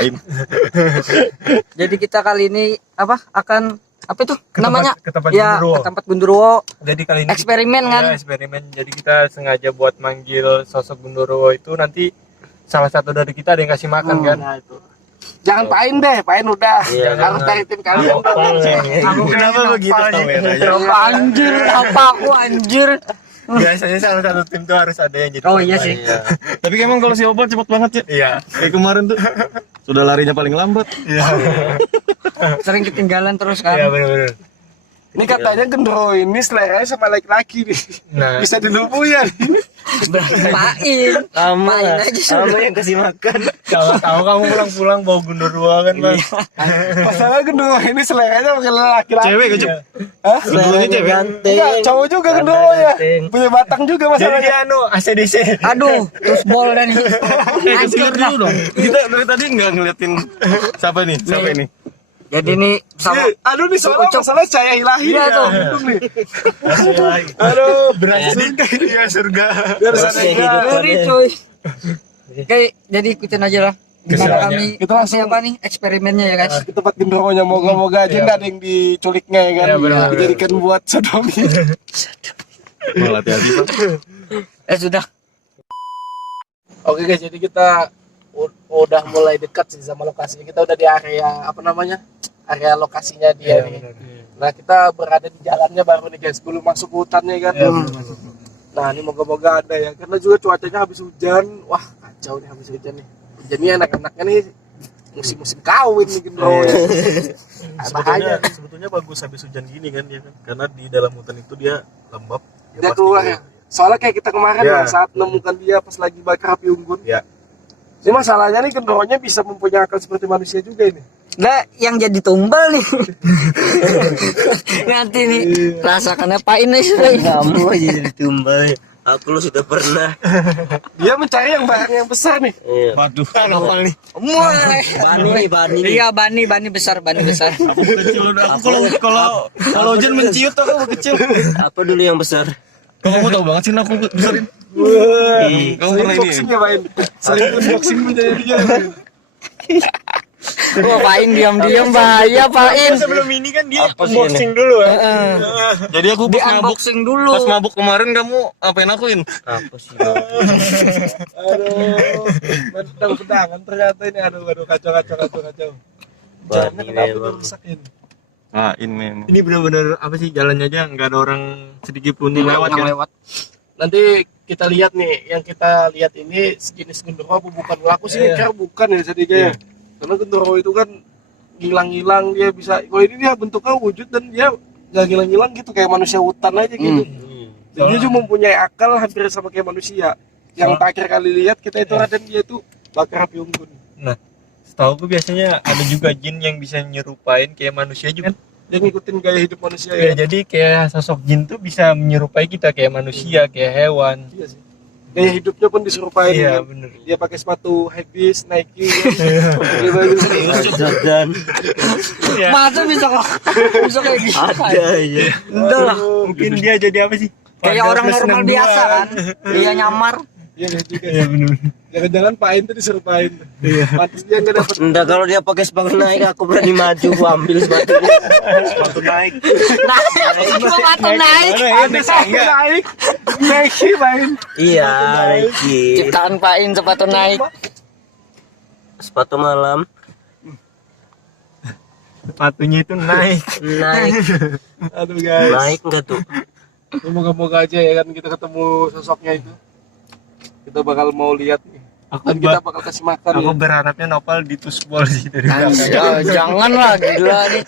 Pain. Jadi kita kali ini akan itu Ke namanya tempat ya Gundurwo. ke tempat Gundurwo. Jadi kali ini Eksperimen kan? Ya, eksperimen. Jadi kita sengaja buat manggil sosok Gundurwo itu, nanti salah satu dari kita ada yang kasih makan kan. Nah, itu. Jangan Pain deh, Pain udah. Iya, Harus dari tim kalian dong. Aku kenapa begitu kameranya? Anjir, apa aku anjir. Biasanya salah satu tim tuh harus ada yang jadi. Oh iya sih. Iya. Tapi emang kalau si Opal cepet banget ya. Iya. Kayak kemarin tuh sudah larinya paling lambat. Iya. Sering ketinggalan terus Iya kan. benar-benar. Ini katanya Gendro ini seleranya sama laki-laki nih. Nah, Bisa dilumpuh ya. Berarti Pain. Sama Main aja sudah. sama yang kasih makan. kalau tahu kamu pulang-pulang bawa Gundurwo kan, Bang. Masalah Gendro ini seleranya pakai laki-laki. Cewek gak Cep? Hah? Keduanya cewek. Enggak, cowok juga Gendro ya. Punya batang juga Jadi masalahnya. dia ACDC. Aduh, terus bol dan ini. Hancur dah. dulu dong. Kita dari tadi nggak ngeliatin siapa nih? Siapa ini? Jadi ini sama Aduh nih soalnya masalah cahaya ilahi Iya ya. tuh. Gendong nih. Aduh, berasa surga ini ya surga. Biar sana ngeri cuy. Oke, jadi ikutin aja lah. Gimana Keseruannya. kami Kita langsung- apa nih eksperimennya ya guys. ke tempat Gendronya, moga-moga aja Iya. nggak ada yang diculiknya ya kan. Iya, benar-benar. Dijadikan buat sodomi. Mal hati-hati Pak. Sudah. Oke guys, jadi kita udah mulai dekat sih sama lokasinya. Kita udah di area apa namanya? Area lokasinya dia nih. Nah, kita berada di jalannya baru nih guys, belum masuk hutannya kan. Nah, ini moga-moga ada ya. Karena juga cuacanya habis hujan. Wah, kacau nih habis hujan nih. Hujannya anak-anaknya nih musim-musim kawin nih Gendro ya. Sebetulnya bagus habis hujan gini kan ya kan. Karena di dalam hutan itu dia lembab. Dia keluar ya. Soalnya kayak kita kemarin Ya. ya, saat menemukan dia pas lagi bakar api unggun. Ya. Ini masalahnya nih Gendronya bisa mempunyai akal seperti manusia juga ini. Nah, yang jadi tumbal nih. Nanti nih rasakannya Pain nih sudah. Kamu aja jadi tumbal. Aku lo sudah pernah. Dia mencari yang barang yang besar nih. Iya. Waduh, kapal nih. Mulai. Bani. Iya, bani besar. Aku kecil udah. Aku kalau hujan menciut aku kecil. Apa dulu yang besar? Kamu tahu banget sih aku besarin. Kamu Sering pernah ini? boxing ya main. Sering unboxing menjadi dia. Main. Wah, Pain diam-diam bahaya Pain. Sebelum ini kan dia Apa sih unboxing dulu ya. Jadi aku Di pas mabuk. unboxing dulu. Pas mabuk kemarin kamu apain akuin? Apa sih? Aduh, pedang-pedangan ternyata ini. Aduh, kacau. Jalannya kenapa tuh rusak ini? Ah, ini memang. Ini benar-benar apa sih, jalannya aja nggak ada orang sedikit pun yang lewat yang kan. lewat. Nanti kita lihat nih, yang kita lihat ini sejenis Gendro apa bukan? Aku sih mikir bukan ya jadinya ya. Karena Gendro itu kan hilang-hilang, dia bisa. Kalau ini dia bentuknya wujud dan dia nggak hilang-hilang gitu kayak manusia hutan aja gitu. Dan dia juga mempunyai akal hampir sama kayak manusia. Yang terakhir kali lihat kita itu Raden, dia tuh bakar api unggun. Nah, setahu gue biasanya ada juga jin yang bisa nyerupain kayak manusia juga. Dia ngikutin gaya hidup manusia Ya, ya. jadi kayak sosok jin tuh bisa menyerupai kita kayak manusia, kayak hewan. Iya sih. Gaya hidupnya pun diserupain. Iya, kan. bener. Dia pakai sepatu Hypebeast, Nike. Kan. Pakai baju Dan Masa bisa kayak gitu? ada ya. Udah lah. Mungkin dia jadi apa sih? Kayak Pada orang plus normal 62 biasa kan. Dia nyamar. Iya juga. Iya benar. Jangan-jangan Pak Ain tuh diserupain. Iya. Pantes dia nggak dapat. Enggak, kalau dia pakai sepatu naik aku berani maju, aku ambil sepatunya. Sepatu naik. Sepatu naik. Naik. Nike main. Iya, Nike. Ciptaan Pain sepatu naik. Sepatu malam. Sepatunya itu naik. Naik. Aduh guys. Naik enggak tuh? Moga-moga aja ya kan kita ketemu sosoknya itu. Kita bakal mau lihat nih. Aku Dan kita bakal kasih makan. Aku Ya. berharapnya Nopal ditusbol sih dari belakang. Jangan lah, gila nih.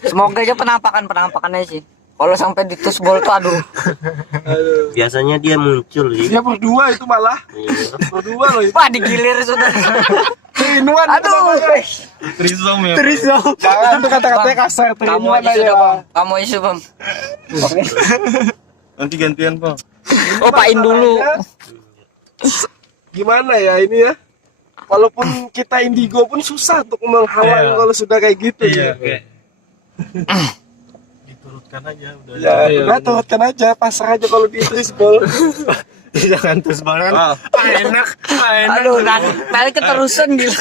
Semoga aja penampakannya sih. Kalau sampai ditusbol tuh aduh. Aduh. Biasanya dia muncul sih. Dia berdua itu malah. Iya. Berdua loh itu. Wah, digilir sudah. Trinuan. Aduh. Trisom ya. Jangan tuh kata-katanya kasar. Kamu Trinuan aja aja. sudah, Bang. Kamu aja, Bang. Nanti gantian, Pak. Oh, Pain dulu. Gimana ya ini ya? Walaupun kita indigo pun susah untuk menghalang Iya. kalau sudah kayak gitu. Iya, ya. oke. Diturutkan aja udah. Ya, udah turutkan aja, pasrah aja kalau di Trisbol. Jangan terus banget. Enak. Aduh, tadi keterusan gitu.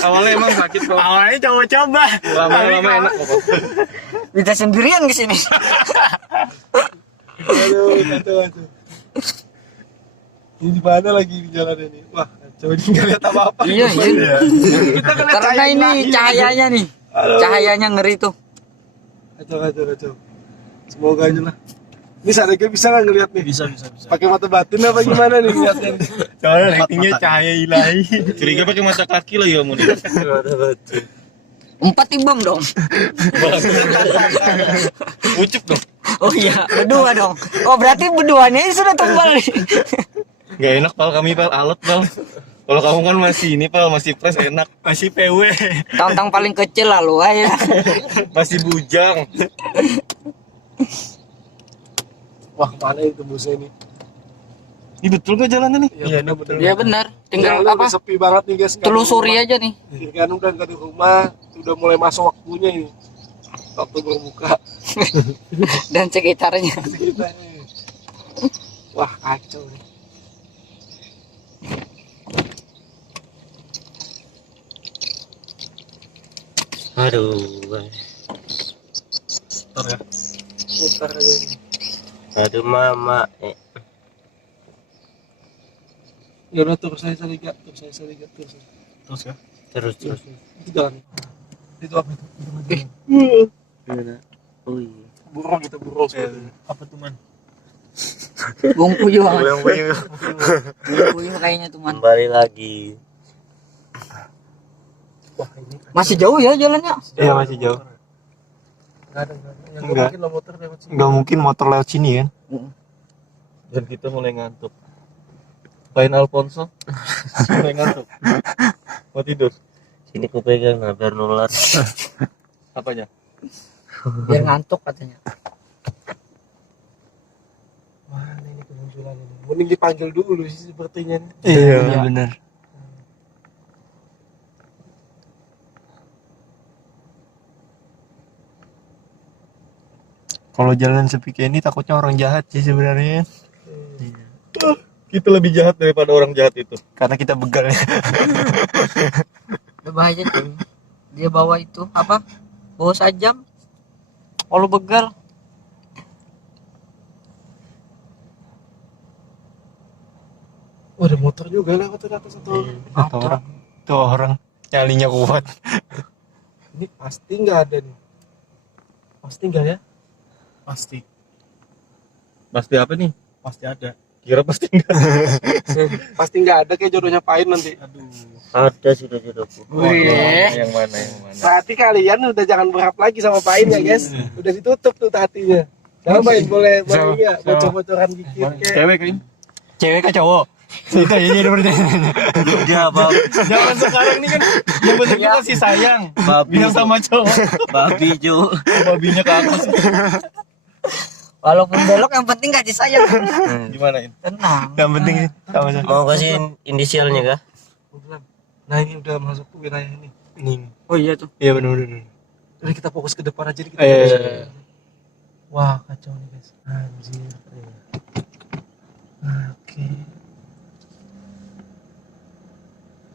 Awalnya emang sakit kok. Awalnya coba-coba. Lama-lama enak kok. Bisa sendirian ke sini. Aduh, kacau. Ini di mana lagi di jalan ini? Wah, kacau ini nggak lihat apa-apa. Iya. Kita ngeliat Karena cahaya ini ilahi. cahayanya nih. Aduh. Cahayanya ngeri tuh. Kacau. Semoga aja lah. Ini Sadega bisa nggak ngelihat nih? Bisa. Pakai mata batin apa gimana nih ngeliatnya? Soalnya ratingnya cahaya ilahi. Curiga pakai mata kaki lagi kamu nih. 4 timbang dong. Ucup dong. Oh iya, berdua dong. Oh berarti berduanya ini sudah tumbal nih. Gak enak pal, kami pal alot pal. Kalau kamu kan masih ini pal, masih fresh enak. Masih PW. Tantang paling kecil lalu aja. Masih bujang. Wah, mana ini tembusnya ini? Ini betul gak jalannya nih? Iya, betul. Iya benar. Tinggal Jalan apa? udah sepi banget nih guys. Telusuri aja nih. Kan udah nggak di rumah, udah mulai masuk waktunya ini. Waktu berbuka. Dan sekitarnya. Kita ini. Wah, kacau nih. Aduh. Putar aja ini. Aduh mama. Ya udah terus saya lihat. Terus ya? Terus. Itu jalan. Itu apa itu? Gimana? Oh iya. Burung gitu, burung seperti. Apa tuh man? Bung puyuh amat. Yang punya. Bung puyuh kayaknya tuh man. Kembali lagi. Wah, ini Masih jauh ya jalannya. Iya masih jauh. nggak ada. Yang Enggak. mungkin lo motor lewat sini. Enggak mungkin motor lewat sini kan? Dan kita mulai ngantuk. Lain Alfonso. Mulai ngantuk. Mau tidur. Sini ku pegang nah biar nular. Apanya? Biar ngantuk katanya. Mana ini kemunculan ini? Mending dipanggil dulu sih sepertinya. Iya benar. Kalau jalan sepi kayak ini takutnya orang jahat sih sebenarnya. Kita lebih jahat daripada orang jahat itu. Karena kita begal ya. Berbahaya tuh. Dia bawa itu apa? Bawa sajam. Kalau begal. Oh, ada motor juga lewat tuh atas satu. Tuh orang nyalinya kuat. Ini pasti nggak ada nih. Pasti nggak ya? Pasti. Pasti apa nih? Pasti ada. Kira pasti enggak. Pasti nggak ada kayak jodohnya Pain nanti. Aduh. Ada sudah jodohku. Wih. Yang mana? Berarti kalian udah jangan berharap lagi sama Pain ya guys. Udah ditutup tuh hatinya. Sama Pain boleh ya bocor-bocoran dikit kayak. Cewek kan? Cewek kah cowok? Itu aja pertanyaan. Ya, Bab. Zaman sekarang nih kan yang penting Ya. kasih sayang. Babi Bilang sama cowok. Babi, Jo. Babinya ke aku sih. Walaupun belok yang penting kasih sayang. Gimana ini? Tenang. Yang penting sama-sama. Mau kasih inisialnya kah? Nah ini udah masuk ke wilayah ini. Ning. Oh iya tuh. Iya benar. Udah kita fokus ke depan aja nih, kita Iya. fokus ke depan. Wah kacau nih guys. Anjir. Oke.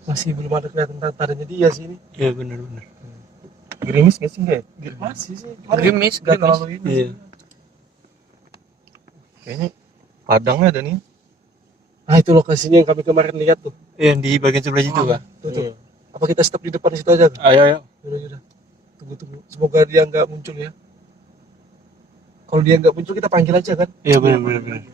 Masih belum ada kelihatan tandanya dia sih ini. Iya benar. Gerimis nggak sih enggak? Masih sih. Gerimis, Gak gerimis. terlalu ini. Iya. Kayaknya padangnya ada nih. Nah itu lokasinya yang kami kemarin lihat tuh. Yang di bagian sebelah situ kah? Tuh. Apa kita stop di depan situ aja? Ayo. Yaudah. Tunggu. Semoga dia nggak muncul ya. Kalau dia nggak muncul kita panggil aja kan. Iya benar.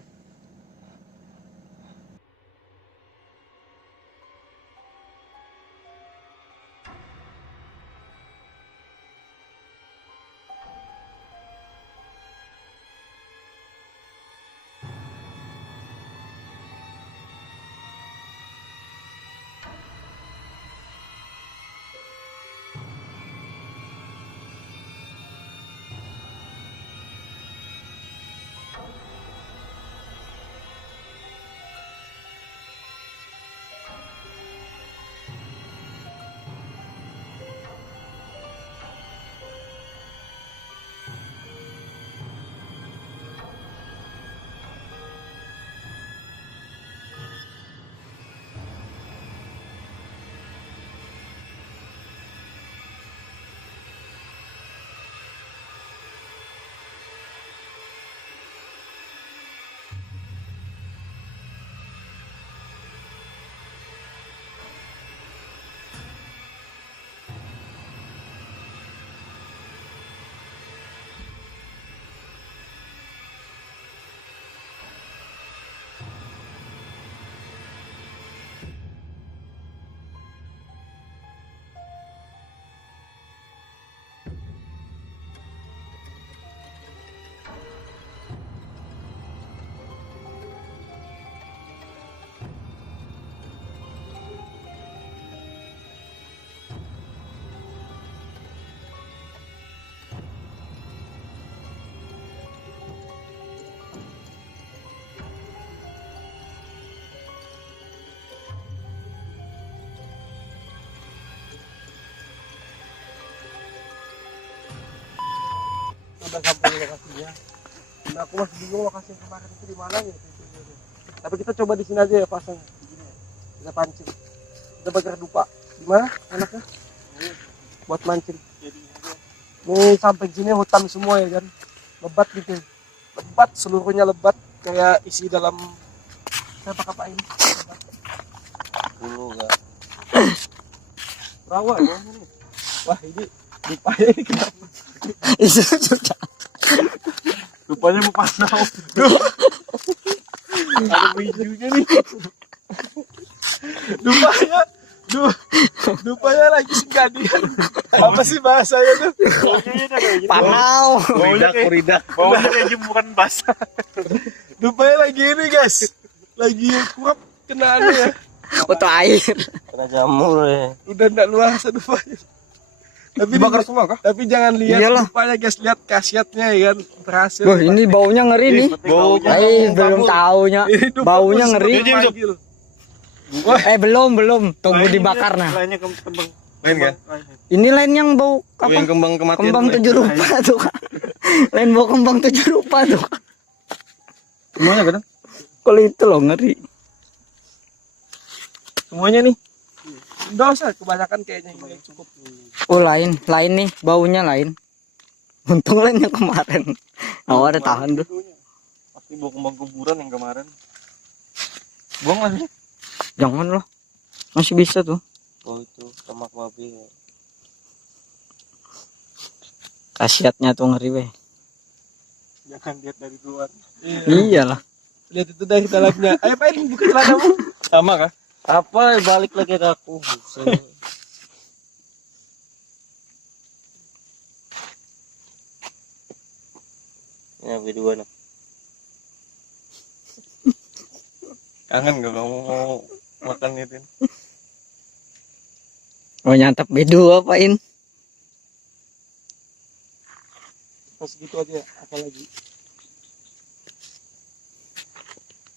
ini lokasinya. Nah, aku masih bingung lokasi yang kemarin itu di mana ya. Tapi kita coba di sini aja ya pasang. Kita pancing. Kita bakar dupa. Di mana enaknya? Buat mancing. Ini sampai sini hutan semua ya kan. Lebat gitu. Lebat, seluruhnya lebat. Kayak isi dalam apa ini? Dulu enggak. Rawa ya ini. Wah ini dupanya ini kenapa? Itu sudah. Rupanya mau pasang. Ada bijunya nih. Dupanya lagi singgadian. Apa sih bahasanya tuh? Panau. Kuridak. Baunya kayak jemuran basah. Dupanya lagi ini guys. Lagi kurap kena anu ya. Untuk air. Kena jamur ya. Udah enggak luas dupanya. Tapi Dibakar semua kah? Tapi jangan lihat Iyalah. dupanya guys, lihat khasiatnya ya kan. Berhasil. Wah, ini baunya ngeri nih. Baunya. Belum taunya. Ini dupa Baunya musuh ngeri. manggil. Belum. Tunggu dibakar nah. Lainnya kembang. Lain kan? Ini lain yang bau apa? Yang kembang kematian. Kembang 7 rupa tuh Kak. Lain bau kembang 7 rupa tuh Kak. Semuanya kan? Kalau itu loh ngeri. Semuanya nih. Enggak usah, kebanyakan kayaknya ini cukup. Oh lain nih, baunya lain. Untung lain yang kemarin. Ada tahan tuh. Pasti bawa kembang kuburan yang kemarin. Buang lagi. Jangan loh. Masih bisa tuh. Oh itu sama babi. Khasiatnya tuh ngeri weh. Jangan lihat dari luar. Iyalah. Lihat itu dari dalamnya. Ayo main buka celanamu. Sama kah? Apa balik lagi ke aku. Ya berdua nak. Kangen gak kamu mau makan itu? Mau nyantap bedu apain? Pas gitu aja, apalagi.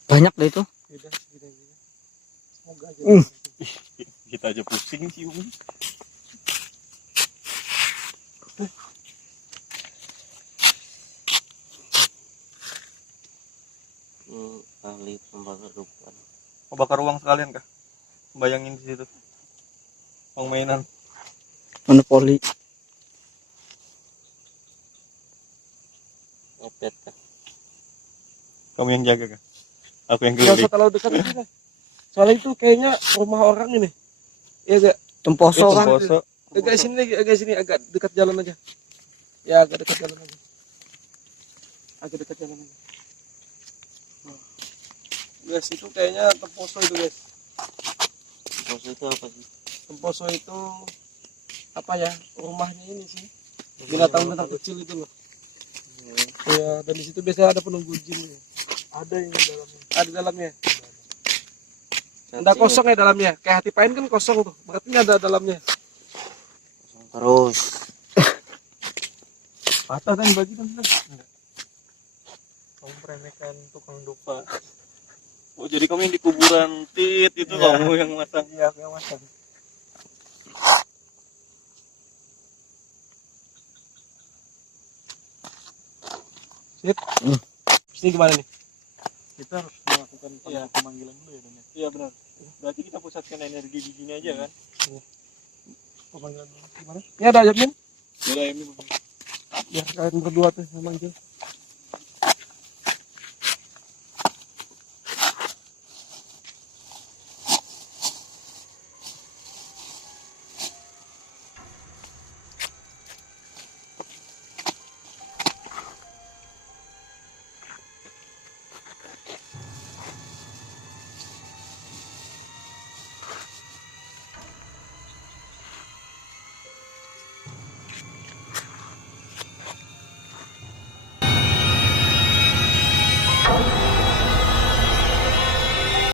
Banyak deh itu. Beda. Semoga aja. Kita aja pusing sih Umi. Kali pembakar rupan. Mau bakar uang sekalian kah? Bayangin di situ. Uang mainan. Monopoli. Ngepet kah? Kamu yang jaga kah? Aku yang Nggak usah keliling. terlalu dekat sini. Soalnya itu kayaknya rumah orang ini. Iya gak? Temposo kan. Poso. Agak sini, agak dekat jalan aja. Ya agak dekat jalan aja. Agak dekat jalan aja. Nah. Guys, itu kayaknya temposo itu guys. Poso itu apa sih? Temposo itu apa ya? Rumahnya ini sih. Binatang-binatang kecil itu loh. Ya, dan di situ biasanya ada penunggu jin. Ada yang di dalamnya. Ada di dalamnya. Nggak kosong ya dalamnya. Kayak hati pain kan kosong tuh. Berarti nggak ada dalamnya. Terus. Patah kan baju kan? Kamu meremehkan tukang dupa. Oh jadi kamu yang di kuburan tit itu kamu yang masang. Iya, aku yang masak. Sip. Ini gimana nih? Kita harus melakukan pemanggilan dulu ya, Dan. Iya, benar. Berarti kita pusatkan energi di sini aja kan? Pemanggilan dulu. Gimana? Ini ada ayamnya. Jadi ayamnya Ya kalian berdua tuh yang manggil.